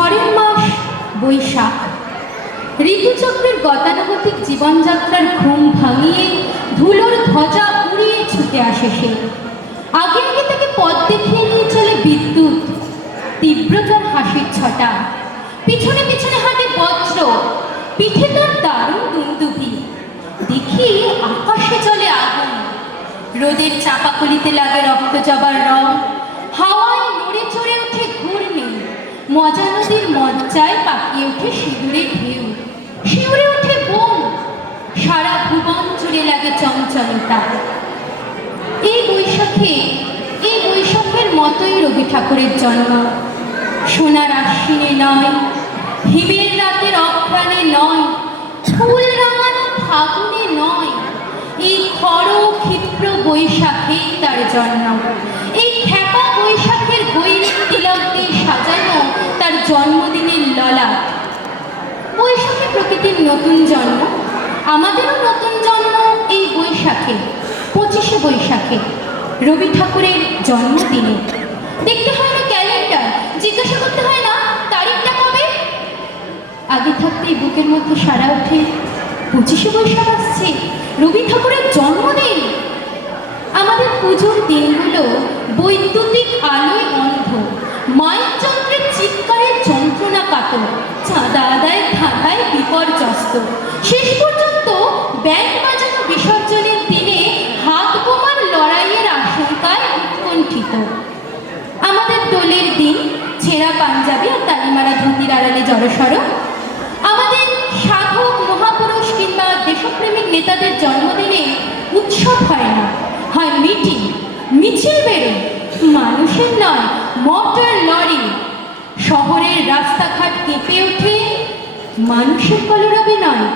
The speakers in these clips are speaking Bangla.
ঝড়ের মাস বৈশাখ। ঋতুচক্রের গতানুগতিক জীবনযাত্রার ঘুম ভাঙিয়ে ধুলোর ধ্বজা উড়িয়ে ছুটে আসে সে। আগে আগে তাকে পথ দেখিয়ে নিয়ে চলে বিদ্যুৎ, তীব্রতার হাসির ছটা। পিছনে পিছনে হাঁটে বজ্র, পিঠে তার দারুণ দুন্দুভি। দেখি আকাশে চলে আগুন, রোদের চাপাকলিতে লাগে রক্তজবার রং। হাওয়ায় নড়ে চড়ে ওঠে ঘূর্ণি, মজা নদীর মজ্জায় পাকিয়ে ওঠে সিঁদুরের ঢেউ। শিউরে ওঠে বোম, সারা ভুবন জুড়ে লাগে চঞ্চলতা। এই বৈশাখের মতোই রবি ঠাকুরের জন্ম। সোনার আশ্বিনে নয়, হিমের রাতের অঘ্রাণে নয়, ফুল রাঙানো ফাগুনে নয়, এই খড় ক্ষিপ্র বৈশাখেই তার জন্ম। এই খ্যাপা বৈশাখের গৈরিক তিলক দিয়ে সাজানো তার জন্মদিনের ললাট। বৈশাখে প্রকৃতির নতুন জন্ম, আমাদেরও নতুন জন্ম এই বৈশাখে, 25শে বৈশাখে, রবি ঠাকুরের জন্মদিনে। দেখতে হয় না ক্যালেন্ডার, জিজ্ঞাসা করতে হয় না তারিখটা কবে। আগে থাকতেই বুকের মধ্যে সারা ওঠে 25শে বৈশাখ আসছে, রবি ঠাকুরের জন্মদিন। আমাদের পুজোর দিনগুলো বৈদ্যুতিক আলোয় অন্ধ, মায়ের যন্ত্রের চিৎকারের যন্ত্রণা কাতর, চাঁদা আদায় ধাঁধায় বিপর্যস্ত। শেষ পর্যন্ত ব্যান্ড বাজানো বিসর্জনের দিনে হাত বোমার লড়াইয়ের আশঙ্কায় উৎকণ্ঠিত। আমাদের দোলের দিন ছেঁড়া পাঞ্জাবি আর তালিমারা ধুতির আড়ালে জড়সড়। আমাদের সাধক মহাপুরুষ কিংবা দেশপ্রেমিক নেতাদের জন্মদিনে উৎসব হয় না, হয় মিটিং, মিছিল বেরোয়, মানুষের নয় মোটর লরি। শহরের রাস্তাঘাট কেঁপে ওঠে মানুষের কলরবে নয়,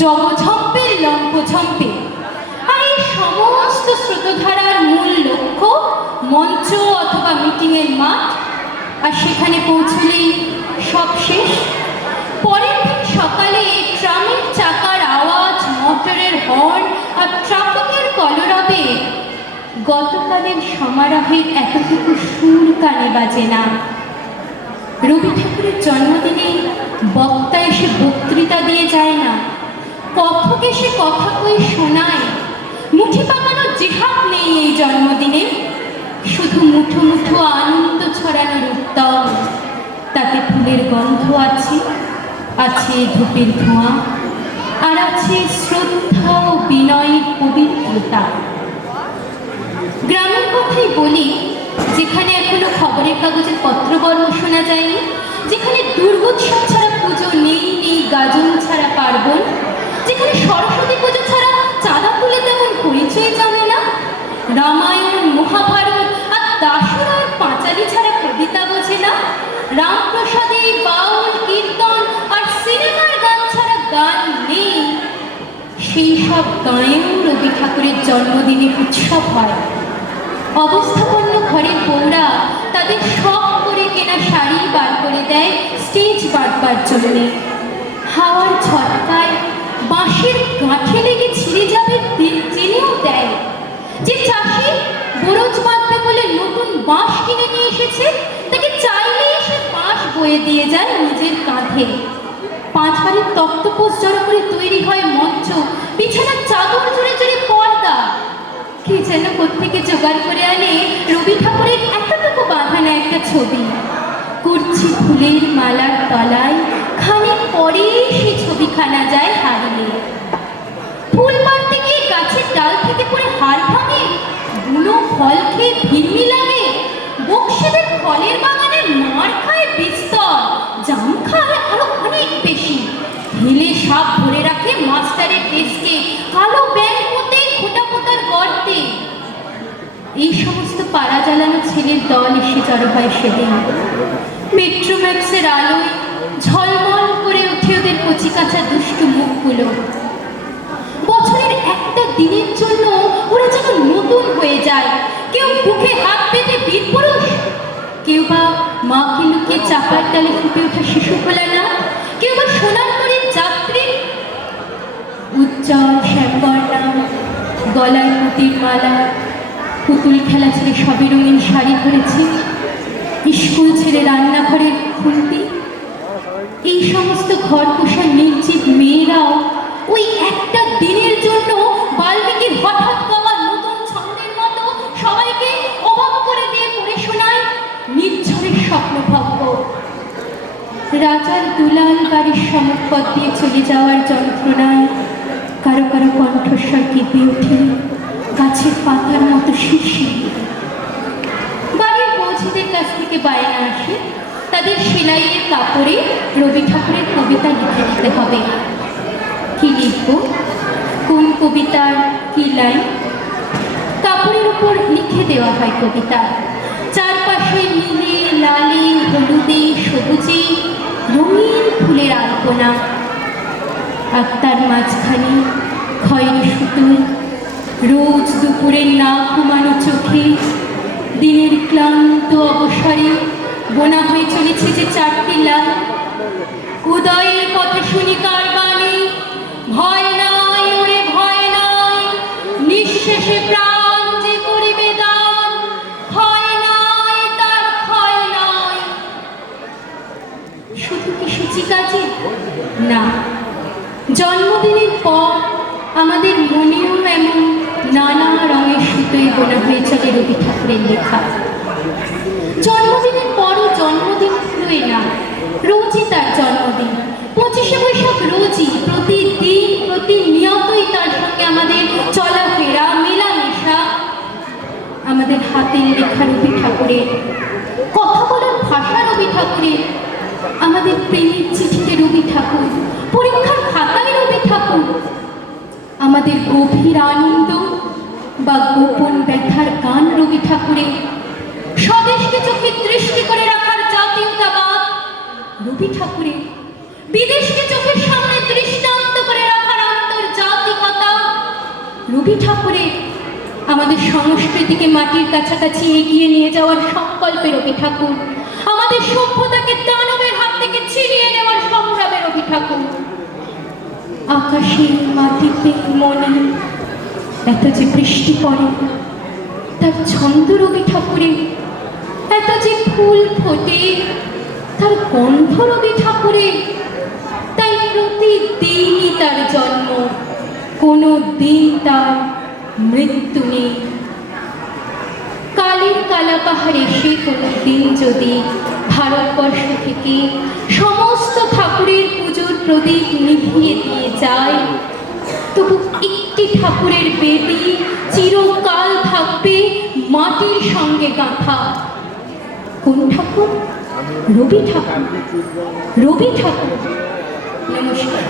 জগঝম্পের লম্পঝম্পে। আর এই সমস্ত স্রোতধারার মূল লক্ষ্য মঞ্চ অথবা মিটিংয়ের মাঠ। আর সেখানে পৌঁছলেই সব শেষ। পরের দিন সকালে ট্রামের চাকার আওয়াজ, মোটরের হর্ন আর ট্রাফিকের কলরবে গতকালের সমারোহের এতটুকু সুর কানে বাজে না। রবি ঠাকুরের জন্মদিনে বক্তা এসে বক্তৃতা দিয়ে যায় না, কথক এসে কথা কই শোনায়। মুঠি পাকানোর জিহাদ নেই এই জন্মদিনে, শুধু মুঠো মুঠো আনন্দ ছড়ানোর উত্তম। তাতে ফুলের গন্ধ আছে, আছে ধূপের ধোঁয়া, আর আছে শ্রদ্ধা ও বিনয়ের পবিত্রতা। গ্রামের কথাই বলি, যেখানে এখনো খবরের কাগজে পত্রবর্ম শোনা যায়নি, যেখানে দুর্গোৎসব ছাড়া পুজো নেই, নেই গাজন ছাড়া পার্বণ, যেখানে সরস্বতী পুজো ছাড়া চাঁদা তুলে তেমন পরিচয় জানে না, রামায়ণ মহাভারত আর দাসুরার পাঁচালি ছাড়া কবিতা বোঝে না, রামপ্রসাদে বাউল কীর্তন আর সিনেমার গান ছাড়া গান নেই, সেই সব গাঁয়েও রবি ঠাকুরের জন্মদিনে উৎসব হয়। অবস্থাপন্ন ঘরের বউরা তাদের শখ করে কেনা শাড়ি বার করে দেয় স্টেজ বাঁধবার জন্য। হাওয়ার ঝটকায় বাঁশের গাঁঠে লেগে ছিঁড়ে যাবে জেনেও দেয়। যে চাষি বরজ বাঁধবে বলে নতুন বাঁশ কিনে নিয়ে এসেছে, তাকে চাইলেই সে বাঁশ বয়ে দিয়ে যায় নিজের কাঁধে। 5 বাড়ির তক্তপোষ জড়ো করে তৈরি হয় মঞ্চ, বিছানার চাদর জুড়ে জুড়ে পর্দা। কে যেন কোত্থেকে জোগাড় করে আনে রবি ঠাকুরের এতটুকু বাঁধানো একটা ছবি। করছি ফুলের মালার তলায়, খানিক পরেই সেই ছবিখানা যায় হারিয়ে। ফুল পাড়তে গিয়ে গাছের ডাল থেকে পড়ে হাড় ভাঙে, বুনো ফল খেয়ে ভিড়মি লাগে, বক্সিদের ফলের বাগানে মার খায় বিস্তর, জাম খায় আরো অনেক বেশি। ঢেলে সাপ ধরে রাখে মাস্টারের ডেস্কে, কালো ব্যাগ মতে ফোটা ফোটার গর্তে। এই সমস্ত পাড়া জ্বালানো ছেলের দল এসে জড়ো হয় সেদিন। মেট্রোম্যাক্সের আলোয় ঝলমল করে ওঠে ওদের কচিকাঁচা দুষ্টু মুখগুলো। বছরের একটা দিনের জন্য ওরা যেন নতুন হয়ে যায়। কেউ বুকে হাত পেতে বীর পুরুষ, কেউ বা মাকে লুকিয়ে চাপার ডালে ফুটে ওঠা শিশু ফোলানা, কেউ বা সোনার তরীর যাত্রী। উজ্জ্বল শ্যামবর্ণা, গলায় পুঁতির মালা, পুতুল খেলা ছেড়ে সবে রঙিন শাড়ি পরেছে, স্কুল ছেড়ে রান্নাঘরের খুন্তি, ঘর পোষা নির্জীব মেয়েরাও ওই একটা দিনের জন্য বাল্মীকির হঠাৎ গাওয়া নতুন ছন্দের মতো সবাইকে অবাক করে দিয়ে পড়ে শোনায় নির্ঝরের স্বপ্নভঙ্গ। রাজার দুলাল বাড়ির সম্মুখপথ দিয়ে চলে যাওয়ার যন্ত্রণায় কারো কারো কণ্ঠস্বর কেঁপে ওঠে গাছের পাতার মতো শিরশির। বাড়ির বৌঝিদের কাছ থেকে বায়না আসে তাদের সেলাইয়ের কাপড়ে রবি ঠাকুরের কবিতা লিখে দিতে হবে। কি লিখব, কোন কবিতার কি লাইন? কাপড়ের উপর লিখে দেওয়া হয় কবিতা। চারপাশে নীলে লালে হলুদে সবুজে রঙিন ফুলের আলপনা, আর তার মাঝখানে খয়েরি সুতোয় রোজ দুপুরের না ঘুমানো চোখে দিনের ক্লান্ত অবসরে বোনা হয়ে চলেছে যে চারটি লাল। উদয়ের পথে শুনি কার বাণী, ভয় নাই ওরে ভয় নাই, নিঃশেষে প্রাণ যে করিবে দান, ভয় নাই তার ভয় নাই। শুধু কি সূচিকাজে না, জন্মদিনের পর আমাদের মনেও এমন নানা রঙের সুতোয় বোনা হয়ে চলে রবি ঠাকুরের লেখা। জন্মদিনের পরও জন্মদিন ফুরোয় না, রোজই তার জন্মদিন। 25শে বৈশাখ রোজই প্রতিদিন প্রতিনিয়তই তার সঙ্গে আমাদের চলাফেরা মেলামেশা। আমাদের হাতের লেখা রবি ঠাকুরের, কথা বলার ভাষা রবি ঠাকুরের, আমাদের প্রেমের চিঠিতে রবি ঠাকুর, পরীক্ষার খাতায় রবি ঠাকুর, আমাদের গভীর আনন্দ বা গোপন ব্যথার গান রবি ঠাকুরের, স্বদেশকে চোখে দৃষ্টি করে রাখার জাতীয়তাবাদ রবি ঠাকুরের, বিদেশকে চোখের সামনে দৃষ্টান্ত করে রাখার আন্তর্জাতিকতা রবি ঠাকুরের, আমাদের সংস্কৃতিকে মাটির কাছাকাছি এগিয়ে নিয়ে যাওয়ার সংকল্পে রবি ঠাকুর, আমাদের সভ্যতাকে দানবের হাত থেকে ছিনিয়ে নেওয়ার সংগ্রামে রবি ঠাকুর। আকাশে মাটিতে মনে এত যে বৃষ্টি পড়ে তার ছন্দ রবি ঠাকুরের, এত যে ফুল ফোটে তার গন্ধ রবি ঠাকুরের। তাই প্রতিদিনই তার জন্ম, কোনো দিন তার মৃত্যু নেই। কালের কালা পাহাড় এসে কোনো দিন যদি ভারতবর্ষ থেকে সমস্ত ঠাকুরের পুজোর প্রদীপ নিভিয়ে দিয়ে যায়, তবু একটি ঠাকুরের বেদি চিরকাল থাকবে মাটির সঙ্গে গাঁথা। কোন ঠাকুর? রবি ঠাকুর। রবি ঠাকুর। নমস্কার।